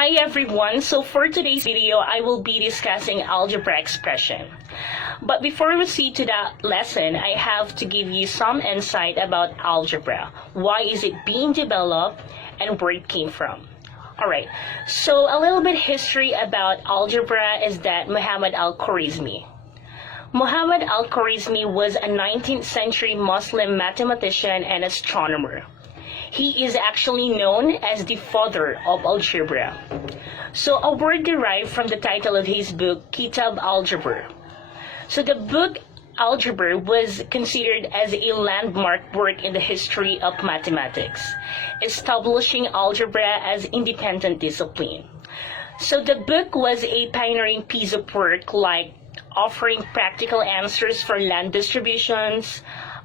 Hi everyone, so for today's video, I will be discussing algebraic expression. But before we proceed to that lesson, I have to give you some insight about algebra. Why is it being developed and where it came from? Alright, so a little bit history about algebra is that Muhammad al-Khwarizmi. Muhammad al-Khwarizmi was a 19th century Muslim mathematician and astronomer. He is actually known as the father of algebra. So a word derived from the title of his book, Kitab Algebra. So the book Algebra was considered as a landmark work in the history of mathematics, establishing algebra as independent discipline. So the book was a pioneering piece of work, like offering practical answers for land distributions.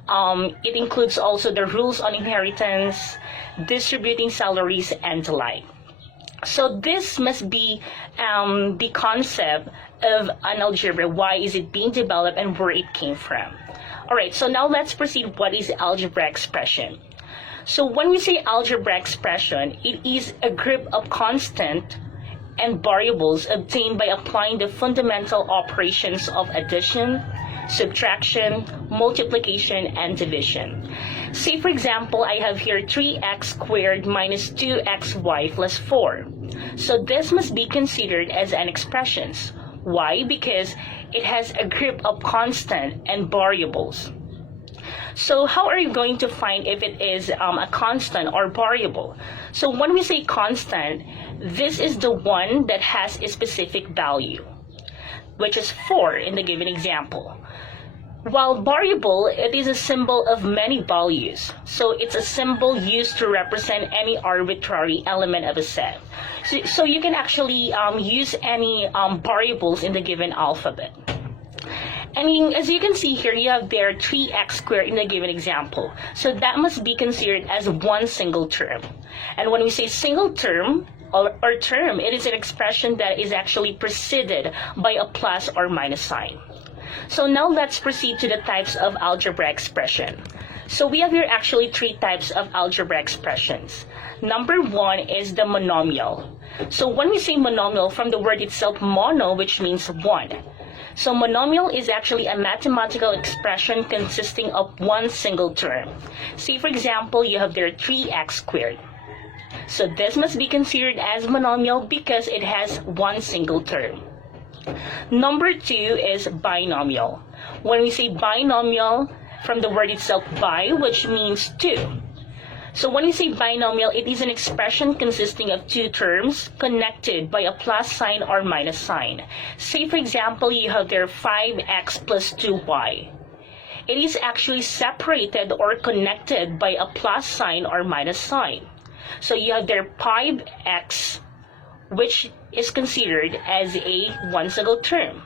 It includes also the rules on inheritance, distributing salaries, and the like. So this must be the concept of an algebra. Why is it being developed and where it came from? Alright, so now let's proceed. What is algebraic expression? So when we say algebraic expression, it is a group of constant and variables obtained by applying the fundamental operations of addition, subtraction, multiplication, and division. Say for example, I have here 3x squared minus 2xy plus 4. So this must be considered as an expression. Why? Because it has a group of constant and variables. So how are you going to find if it is a constant or variable? So when we say constant, this is the one that has a specific value, which is 4 in the given example. While variable, it is a symbol of many values. So it's a symbol used to represent any arbitrary element of a set. So you can actually use any variables in the given alphabet. And as you can see here, you have there 3x squared in the given example. So that must be considered as one single term. And when we say single term, or term, it is an expression that is actually preceded by a plus or minus sign. So now let's proceed to the types of algebraic expression. So we have here actually 3 types of algebraic expressions. Number 1 is the monomial. So when we say monomial, from the word itself, mono, which means one. So monomial is actually a mathematical expression consisting of one single term. Say for example, you have there 3x squared. So this must be considered as monomial because it has one single term. Number 2 is binomial. When we say binomial, from the word itself, bi, which means 2. So when we say binomial, it is an expression consisting of 2 terms connected by a plus sign or minus sign. Say for example, you have there 5x plus 2y. It is actually separated or connected by a plus sign or minus sign. So you have there 5x, which is considered as a one single term.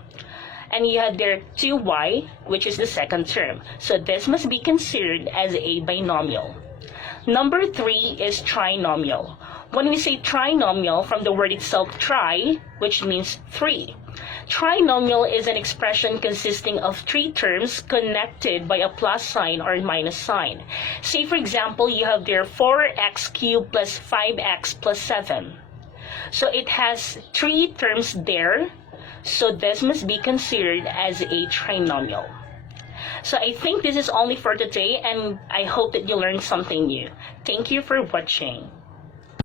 And you have there 2y, which is the second term. So this must be considered as a binomial. Number 3 is trinomial. When we say trinomial, from the word itself, tri, which means 3. Trinomial is an expression consisting of 3 terms connected by a plus sign or minus sign. Say for example, you have there 4x cubed plus 5x plus 7. So it has 3 terms there, so this must be considered as a trinomial. So I think this is only for today, and I hope that you learned something new. Thank you for watching.